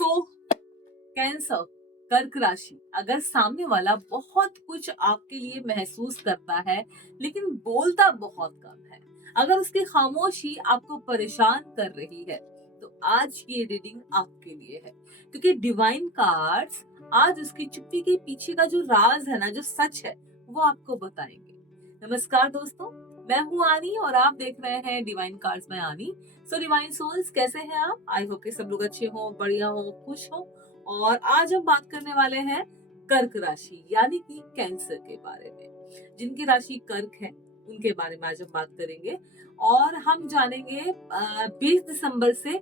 सो cancer, कर्क राशि, अगर सामने वाला बहुत कुछ आपके लिए महसूस करता है लेकिन बोलता बहुत कम है, अगर उसकी खामोशी आपको परेशान कर रही है, तो आज की ये रीडिंग आपके लिए है। क्योंकि डिवाइन कार्ड्स आज उसकी चुप्पी के पीछे का जो राज है ना, जो सच है, वो आपको बताएंगे। नमस्कार दोस्तों, मैं हूँ आनी और आप देख रहे हैं डिवाइन कार्ड्स में आनी। सो डिवाइन सोल्स, कैसे हैं आप? आई होप कि सब लोग अच्छे हो, बढ़िया हो, खुश हो। और आज हम बात करने वाले हैं कर्क राशि यानी कि कैंसर के बारे में। जिनकी राशि कर्क है उनके बारे में आज हम बात करेंगे और हम जानेंगे 20 दिसंबर से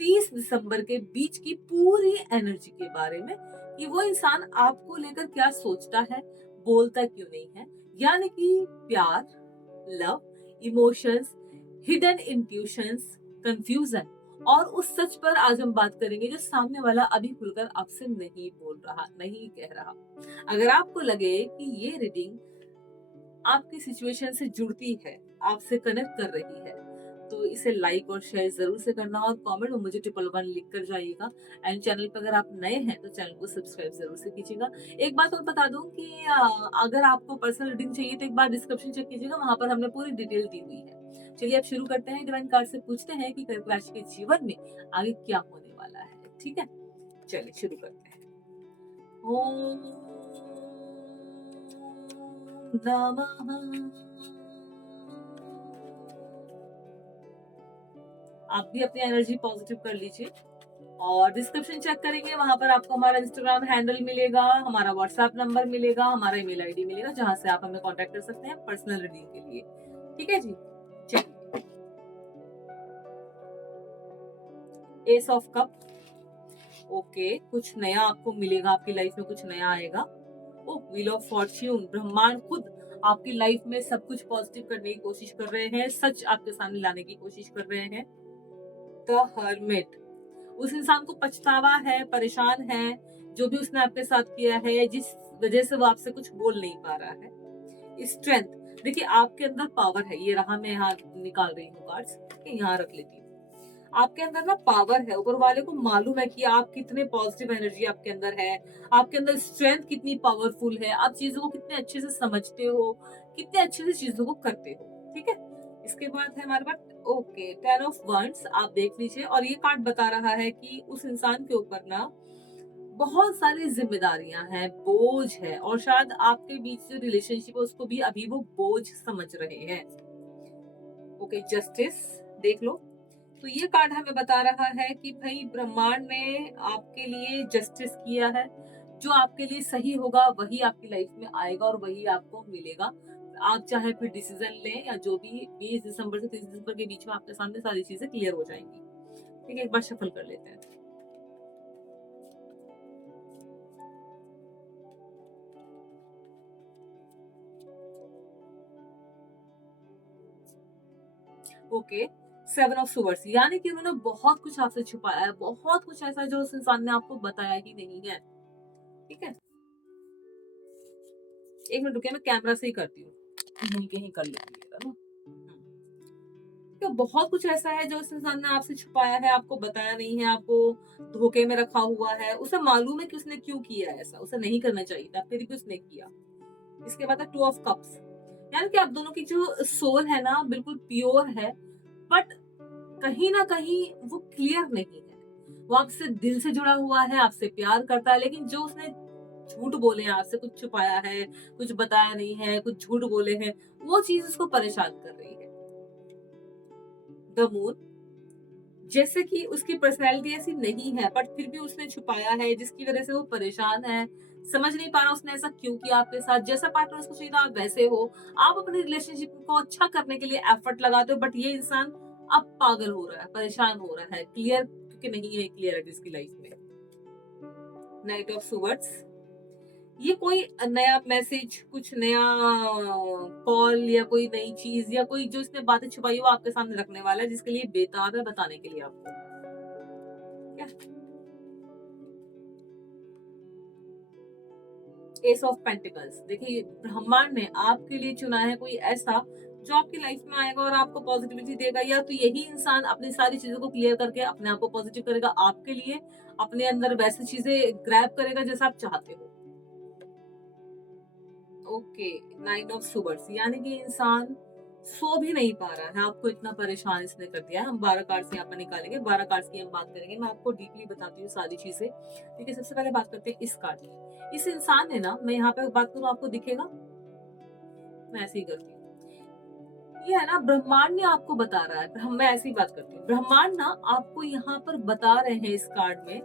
30 दिसंबर के बीच की पूरी एनर्जी के बारे में कि वो इंसान आपको लेकर क्या सोचता है, बोलता क्यों नहीं है। यानी कि प्यार, love, emotions, hidden intuitions, confusion और उस सच पर आज हम बात करेंगे जो सामने वाला अभी खुलकर आपसे नहीं बोल रहा, नहीं कह रहा। अगर आपको लगे कि ये रीडिंग आपकी सिचुएशन से जुड़ती है, आपसे कनेक्ट कर रही है, तो इसे लाइक और शेयर जरूर से करना और कमेंट में मुझे 111 लिख कर जाइएगा। एंड चैनल पर अगर आप नए हैं तो चैनल को सब्सक्राइब जरूर से कीजिएगा। एक बात और बता दूं कि अगर आपको पर्सनल रीडिंग चाहिए तो एक बार डिस्क्रिप्शन चेक कीजिएगा, वहां पर हमने पूरी डिटेल दी हुई है। चलिए अब शुरू करते हैं। डिवाइन कार्ड से पूछते हैं कि कर्क राशि के जीवन में आगे क्या होने वाला है। ठीक है, चलिए शुरू करते हैं। ओम नमः। आप भी अपनी एनर्जी पॉजिटिव कर लीजिए और डिस्क्रिप्शन चेक करेंगे, वहां पर आपको हमारा इंस्टाग्राम हैंडल मिलेगा, हमारा व्हाट्सएप नंबर मिलेगा, हमारा ईमेल आईडी मिलेगा, जहां से आप हमें कांटेक्ट कर सकते हैं पर्सनल रीडिंग के लिए। ठीक है जी, चलिए। एस ऑफ कप, ओके, कुछ नया आपको मिलेगा, आपकी लाइफ में कुछ नया आएगा। ओ व्हील ऑफ फॉर्च्यून, ब्रह्मांड खुद आपकी लाइफ में सब कुछ पॉजिटिव करने की कोशिश कर रहे हैं, सच आपके सामने लाने की कोशिश कर रहे हैं। द हर्मिट, उस इंसान को पछतावा है, परेशान है, जो भी उसने आपके साथ किया है, जिस वजह से वो आपसे कुछ बोल नहीं पा रहा है। स्ट्रेंथ, देखिए आपके अंदर पावर है, ये रहा, मैं यहाँ निकाल रही हूँ कार्ड्स, यहाँ रख लेती हूँ। आपके अंदर ना पावर है, ऊपर वाले को मालूम है कि आप कितने पॉजिटिव एनर्जी आपके अंदर है, आपके अंदर स्ट्रेंथ कितनी पावरफुल है, आप चीजों को कितने अच्छे से समझते हो, कितने अच्छे से चीजों को करते हो। ठीक है, इसके बाद है हमारे पास ओके 10 ऑफ वंड्स, आप देख लीजिए। और ये कार्ड बता रहा है कि उस इंसान के ऊपर ना बहुत सारी जिम्मेदारियां हैं, बोझ है, और शायद आपके बीच जो रिलेशनशिप है उसको भी अभी वो बोझ समझ रहे हैं। ओके, जस्टिस देख लो। तो ये कार्ड हमें बता रहा है कि भाई ब्रह्मांड ने आपके लिए जस्टिस किया है, जो आपके लिए सही होगा वही आपकी लाइफ में आएगा और वही आपको मिलेगा। आप चाहे फिर डिसीजन लें या जो भी, 20 दिसंबर से 30 दिसंबर के बीच में आपके सामने सारी चीजें क्लियर हो जाएंगी। ठीक है, एक बार शफल कर लेते हैं। ओके, 7 ऑफ सुवर्स, यानी कि उन्होंने बहुत कुछ आपसे छुपाया है, बहुत कुछ ऐसा जो उस इंसान ने आपको बताया ही नहीं है। ठीक है, एक मिनट रुकिए, मैं कैमरा से ही करती हूँ, यहीं कर लेती है ना। तो बहुत कुछ ऐसा है जो उस इंसान ने आपसे छुपाया है, आपको बताया नहीं है, आपको धोखे में रखा हुआ है। उसे मालूम है कि उसने क्यों किया है ऐसा, उसे नहीं करना चाहिए था, फिर भी उसने किया। इसके बाद है 2 ऑफ कप्स, यानी कि आप दोनों की जो सोल है ना बिल्कुल प्योर है, बट कहीं ना कहीं वो क्लियर नहीं है। वो आपसे दिल से जुड़ा हुआ है, आपसे प्यार करता है, लेकिन जो उसने झूठ बोले हैं, आपसे कुछ छुपाया है, कुछ बताया नहीं है, कुछ झूठ बोले हैं, वो चीज उसको परेशान कर रही है। द मून, जैसे कि उसकी पर्सनैलिटी ऐसी नहीं है बट फिर भी उसने छुपाया है, जिसकी वजह से वो परेशान है, समझ नहीं पा रहा उसने ऐसा क्यों किया आपके साथ। जैसा पार्टनर उसको चाहिए था आप वैसे हो, आप अपने रिलेशनशिप को अच्छा करने के लिए एफर्ट लगाते हो, बट ये इंसान अब पागल हो रहा है, परेशान हो रहा है, क्लियर क्योंकि नहीं है क्लियरिटी इसकी लाइफ में। नाइट ऑफ सुवर्ड्स, ये कोई नया मैसेज, कुछ नया कॉल या कोई नई चीज या कोई जो इसने बातें छुपाई वो आपके सामने रखने वाला है, जिसके लिए बेताब है बताने के लिए आपको। क्या, एस ऑफ पेंटिकल्स, देखिए ब्रह्मांड ने आपके लिए चुना है कोई ऐसा जो आपकी लाइफ में आएगा और आपको पॉजिटिविटी देगा, या तो यही इंसान अपनी सारी चीजों को क्लियर करके अपने आप को पॉजिटिव करेगा आपके लिए, अपने अंदर वैसी चीजें ग्रैब करेगा जैसा आप चाहते हो। ओके, 9 ऑफ सूबर्स, यानी कि इंसान सो भी नहीं पा रहा है, आपको इतना परेशान इसने कर दिया है। हम 12 कार्ड्स यहाँ पर निकालेंगे, 12 कार्ड्स की हम बात करेंगे, मैं आपको डीपली बताती हूँ सारी चीजें। ठीक है, सबसे पहले बात करते हैं इस कार्ड की। इस इंसान ने ना, मैं यहाँ पे बात करूँ आपको दिखेगा, मैं ऐसे ही करती हूँ। ये है ना, ब्रह्मांड ने आपको बता रहा है, हम मैं ऐसी बात करती हूँ, ब्रह्मांड ना आपको यहाँ पर बता रहे हैं इस कार्ड में।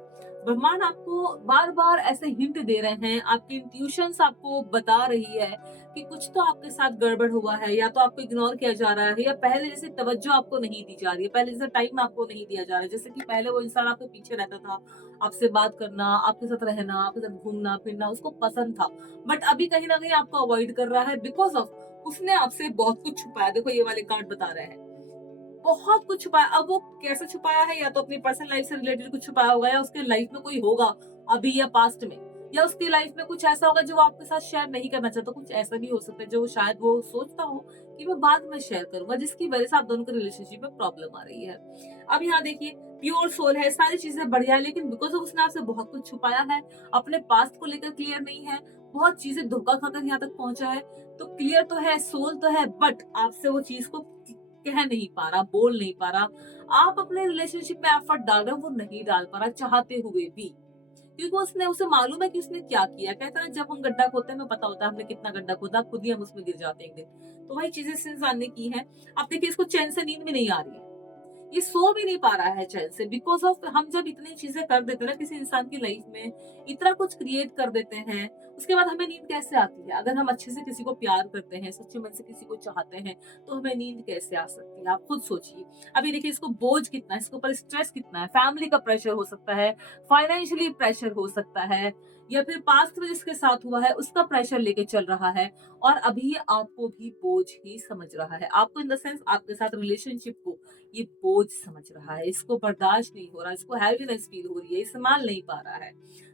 ब्रह्मांड आपको बार बार ऐसे हिंट दे रहे हैं, आपकी इंट्यूशंस आपको बता रही है कि कुछ तो आपके साथ गड़बड़ हुआ है, या तो आपको इग्नोर किया जा रहा है, या पहले जैसे तवज्जो आपको नहीं दी जा रही है, पहले जैसे टाइम आपको नहीं दिया जा रहा है। जैसे कि पहले वो इंसान आपके पीछे रहता था, आपसे बात करना, आपके साथ रहना, आपके साथ घूमना फिरना उसको पसंद था, बट अभी कहीं ना कहीं आपको अवॉइड कर रहा है, बिकॉज ऑफ उसने आपसे बहुत कुछ छुपाया। देखो ये वाले कार्ड बता रहे हैं, बहुत कुछ छुपाया। अब वो कैसे छुपाया है, या तो अपनी पर्सनल लाइफ से रिलेटेड कुछ छुपाया होगा, या उसके लाइफ में कोई होगा अभी या पास्ट में, या उसकी लाइफ में कुछ ऐसा होगा जो वो आपके साथ शेयर नहीं करना चाहता। कुछ ऐसा भी हो सकता है जो शायद वो सोचता हो कि मैं बाद में शेयर करूंगा, जिसकी वजह से आप दोनों के रिलेशनशिप में प्रॉब्लम आ रही है। अब यहाँ देखिए, प्योर सोल है, सारी चीजें बढ़िया है, लेकिन बिकॉज ऑफ उसने आपसे बहुत कुछ छुपाया है, अपने पास्ट को लेकर क्लियर नहीं है, बहुत चीजें धोखा खाकर यहाँ तक पहुंचा है। तो क्लियर तो है, सोल तो है, बट आपसे वो चीज को कह नहीं पा रहा, बोल नहीं पा रहा। आप अपने रिलेशनशिप में एफर्ट डाल रहे हो, वो नहीं डाल पा रहा चाहते हुए भी, क्योंकि उसने उसे मालूम है कि उसने क्या किया। कहता है ना, जब हम गड्ढा खोदते हैं हमें पता होता है हमने कितना गड्ढा खोदा, खुद ही हम उसमें गिर जाते हैं एक दिन। तो वही चीजें इस इंसान ने की है। अब देखिए, इसको चैन से नींद भी नहीं आ रही है, ये सो भी नहीं पा रहा है चैन से, बिकॉज ऑफ हम जब इतनी चीजें कर देते हैं ना किसी इंसान की लाइफ में, इतना कुछ क्रिएट कर देते हैं, उसके बाद हमें नींद कैसे आती है? अगर हम अच्छे से किसी को प्यार करते हैं, सच्चे मन से किसी को चाहते हैं, तो हमें नींद कैसे आ सकती है? आप खुद सोचिए। अभी देखिए, इसको बोझ कितना है, इसके ऊपर स्ट्रेस कितना है, फैमिली का प्रेशर हो सकता है, फाइनेंशियली प्रेशर हो सकता है, या फिर पास्ट में जिसके साथ हुआ है उसका प्रेशर लेके चल रहा है, और अभी ये आपको भी बोझ ही समझ रहा है। आपको इन द सेंस आपके साथ रिलेशनशिप को ये बोझ समझ रहा है, इसको बर्दाश्त नहीं हो रहा, इसको हैवीनेस फील हो रही है, ये संभाल नहीं पा रहा है।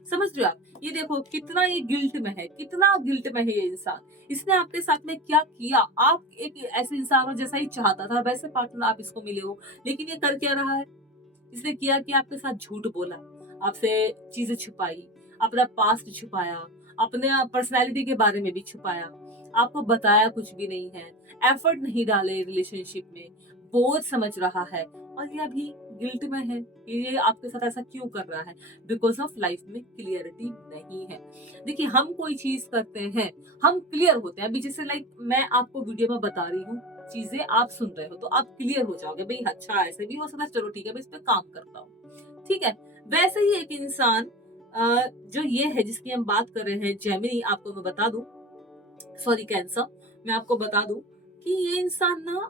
समझ रहे हो आप? ये देखो कितना ये गिल्ट में है, कितना गिल्ट में है ये इंसान। इसने आपके साथ में क्या किया? आप एक ऐसे इंसान हो जैसा ही चाहता था, वैसे पार्टनर आप इसको मिले हो, लेकिन ये कर क्या रहा है? इसने किया कि आपके साथ झूठ बोला, आपसे चीजें छुपाई, अपना पास्ट छुपाया, अपने पर्सनैलिटी के बारे में भी छुपाया, आपको बताया कुछ भी नहीं है, एफर्ट नहीं डाले रिलेशनशिप में, बोझ समझ रहा है, और ये अभी गिल्ट में है कि ये आपके साथ ऐसा क्यों कर रहा है? बिकॉज ऑफ लाइफ में क्लियरिटी नहीं है। देखिए, हम कोई चीज करते हैं, हम क्लियर होते हैं। अभी जैसे लाइक मैं आपको वीडियो में बता रही हूँ चीजें, आप सुन रहे हो तो आप क्लियर हो जाओगे, भाई अच्छा ऐसे भी हो सकता है, चलो ठीक है, मैं इस पे काम करता हूँ। ठीक है, वैसे ही एक इंसान जो ये है जिसकी हम बात कर रहे हैं, जेमिनी, आपको मैं बता दूं, सॉरी कैंसर, मैं आपको बता दूं कि ये इंसान ना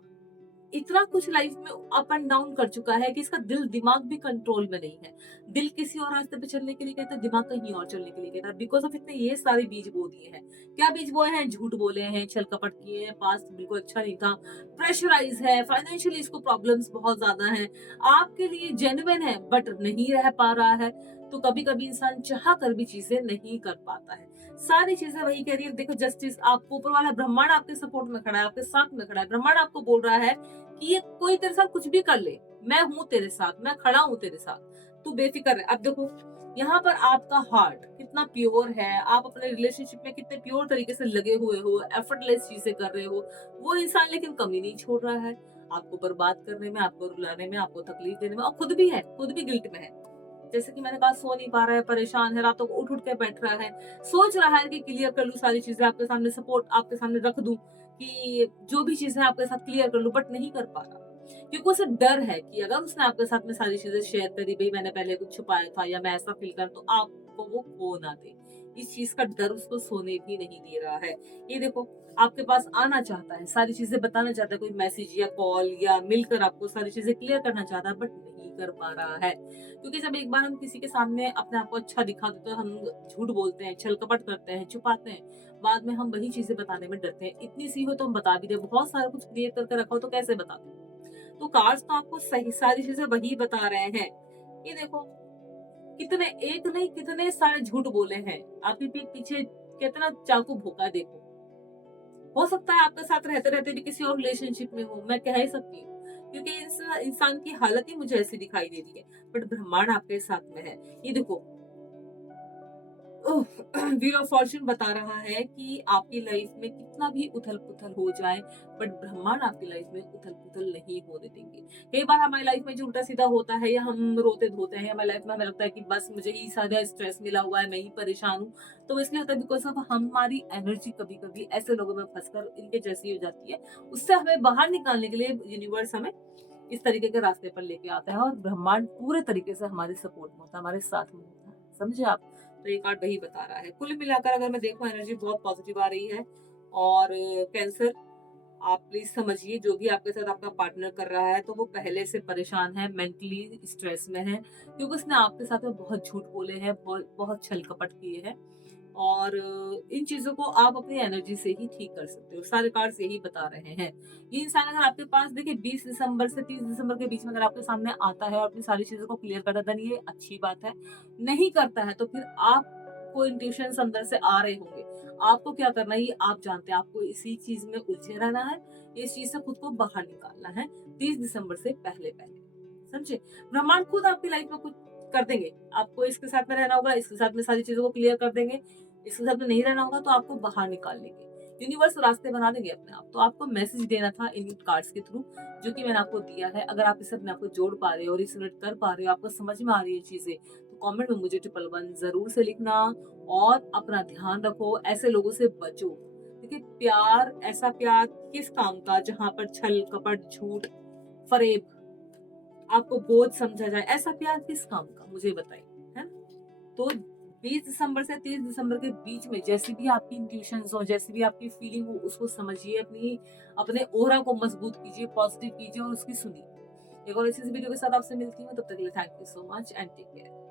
इतना कुछ लाइफ में अप एंड डाउन कर चुका है कि इसका दिल दिमाग भी कंट्रोल में नहीं है। दिल किसी और रास्ते पे चलने के लिए कहता है, दिमाग कहीं और चलने के लिए कहता है, बिकॉज ऑफ इतने ये सारे बीज बो दिए हैं। क्या बीज बोए हैं? झूठ बोले हैं, छल कपट किए हैं, पास्ट बिल्कुल अच्छा नहीं था, प्रेशराइज है, फाइनेंशियली इसको प्रॉब्लम्स बहुत ज्यादा हैं, आपके लिए जेन्युइन है बट नहीं रह पा रहा है। तो कभी कभी इंसान चाह कर भी चीजें नहीं कर पाता है। सारी चीजें वही कह रही है। देखो, जस्टिस, आपको ऊपर वाला ब्रह्मांड आपके सपोर्ट में खड़ा है, आपके साथ में खड़ा है। ब्रह्मांड आपको बोल रहा है कि ये कोई तेरे साथ कुछ भी कर ले, मैं हूं तेरे साथ, मैं खड़ा हूं तेरे साथ, तू बेफिक्र है। अब देखो, यहाँ पर आपका हार्ट कितना प्योर है, आप अपने रिलेशनशिप में कितने प्योर तरीके से लगे हुए हो, एफर्टलेस चीजें कर रहे हो, वो इंसान लेकिन कमी नहीं छोड़ रहा है आपको बर्बाद करने में, आपको रुलाने में, आपको तकलीफ देने में, और खुद भी है, खुद भी गिल्ट में है। जैसे कि मैंने कहा, सो नहीं पा रहा है, परेशान है, रातों को उठ उठ के बैठ रहा है, सोच रहा है कि क्लियर कर लूं सारी चीजें, आपके सामने सपोर्ट आपके सामने रख दूं कि जो भी चीजें आपके साथ क्लियर कर लूं, बट नहीं कर पा रहा, क्योंकि उसे डर है कि अगर उसने आपके साथ में सारी चीजें शेयर करी, भाई मैंने पहले कुछ छुपाया था या मैं ऐसा फील कर, तो आपको वो खो ना दे। इस चीज का डर उसको सोने भी नहीं दे रहा है। ये देखो, आपके पास आना चाहता है, सारी चीजें बताना चाहता है, कोई मैसेज या कॉल या मिलकर आपको सारी चीजें क्लियर करना चाहता है, बट नहीं कर पा रहा है। क्योंकि जब एक बार हम किसी के सामने अपने आप को अच्छा दिखा देते हैं, हम झूठ बोलते हैं, छल कपट करते हैं, छुपाते हैं, बाद में हम वही चीजें बताने में डरते हैं। इतनी सी हो तो हम बता भी दे, बहुत सारा कुछ क्रिएट करके रखा हो तो कैसे बता दें? तो कार्ड्स तो आपको सही सारी चीजें वही बता रहे हैं। ये देखो, कितने, एक नहीं कितने सारे झूठ बोले हैं, आपके पीछे कितना चाकू भोंका है, देखो। हो सकता है आपके साथ रहते-रहते भी किसी और रिलेशनशिप में हो, मैं कह ही सकती हूँ। क्योंकि इस इंसान की हालत ही मुझे ऐसी दिखाई दे रही है, बट ब्रह्मांड आपके साथ में है। ये देखो ओह! व्हील ऑफ फॉर्च्यून बता रहा है कि आपकी लाइफ में कितना भी उथल-पुथल हो जाए, बट ब्रह्मांड आपकी लाइफ में उथल-पुथल नहीं होने देंगे। कई बार हमारी लाइफ में जो उल्टा-सीधा होता है या हम रोते-धोते हैं, हमारी लाइफ में हमें लगता है कि बस मुझे ही सारा स्ट्रेस मिला हुआ है, मैं ही परेशान हूँ। तो वो इसलिए होता है बिकॉज़ ऑफ हमारी एनर्जी कभी-कभी ऐसे लोगों में फँसकर इनके जैसी हो जाती है। उससे हमें बाहर निकालने के लिए यूनिवर्स हमें इस तरीके के रास्ते पर लेके आता है और ब्रह्मांड पूरे तरीके से हमारे सपोर्ट में होता है, हमारे साथ में होता है। समझे आप? तो ये कार्ड वही बता रहा है। कुल मिलाकर अगर मैं देखूँ एनर्जी बहुत पॉजिटिव आ रही है और कैंसर आप प्लीज़ समझिए जो भी आपके साथ आपका पार्टनर कर रहा है तो वो पहले से परेशान है, मेंटली स्ट्रेस में है क्योंकि उसने आपके साथ में बहुत झूठ बोले हैं, बहुत बहुत छल-कपट किए हैं और इन चीज़ों को आप अपनी एनर्जी से ही ठीक कर सकते हो। सारे कार्ड्स यही बता रहे हैं। ये इंसान अगर आपके पास देखिए 20 दिसंबर से 30 दिसंबर के बीच में अगर आपके सामने आता है और अपनी सारी चीज़ों को क्लियर करता है देन ये अच्छी बात है। नहीं करता है तो फिर आपको इंट्यूशंस अंदर से आ रहे होंगे। आपको क्या करना है ये आप जानते हैं। आपको इसी चीज़ में उलझे रहना है, इस चीज़ से खुद को बाहर निकालना है 30 दिसंबर से पहले-पहले। समझे? ब्रह्मांड खुद आपकी लाइफ में कुछ कर देंगे। आपको इसके साथ में रहना होगा, इसके साथ में सारी चीज़ों को क्लियर कर देंगे। इसके साथ में नहीं रहना होगा तो आपको बाहर निकाल लेंगे। यूनिवर्स रास्ते बना देंगे अपने आप। तो आपको मैसेज देना था इन कार्ड्स के थ्रू जो कि मैंने आपको दिया है। अगर आप इससे अपने आप को जोड़ पा रहे हो, रिलेट कर पा रहे हो, आपको समझ में आ रही है चीज़ें, तो कमेंट में मुझे 111 ज़रूर से लिखना और अपना ध्यान रखो, ऐसे लोगों से बचो। देखिए प्यार, ऐसा प्यार किस काम का जहाँ पर छल, कपट, झूठ, फ़रेब आपको बोझ समझा जाए, ऐसा प्यार किस काम का मुझे बताइए, है ना? तो 20 दिसंबर से 30 दिसंबर के बीच में जैसी भी आपकी इंट्यूशंस हो, जैसी भी आपकी फीलिंग हो, उसको समझिए, अपने ऑरा को मजबूत कीजिए, पॉजिटिव कीजिए और उसकी सुनिए। एक और ऐसी वीडियो के साथ आपसे मिलती हूँ, तब तक के लिए thank you so much and take care.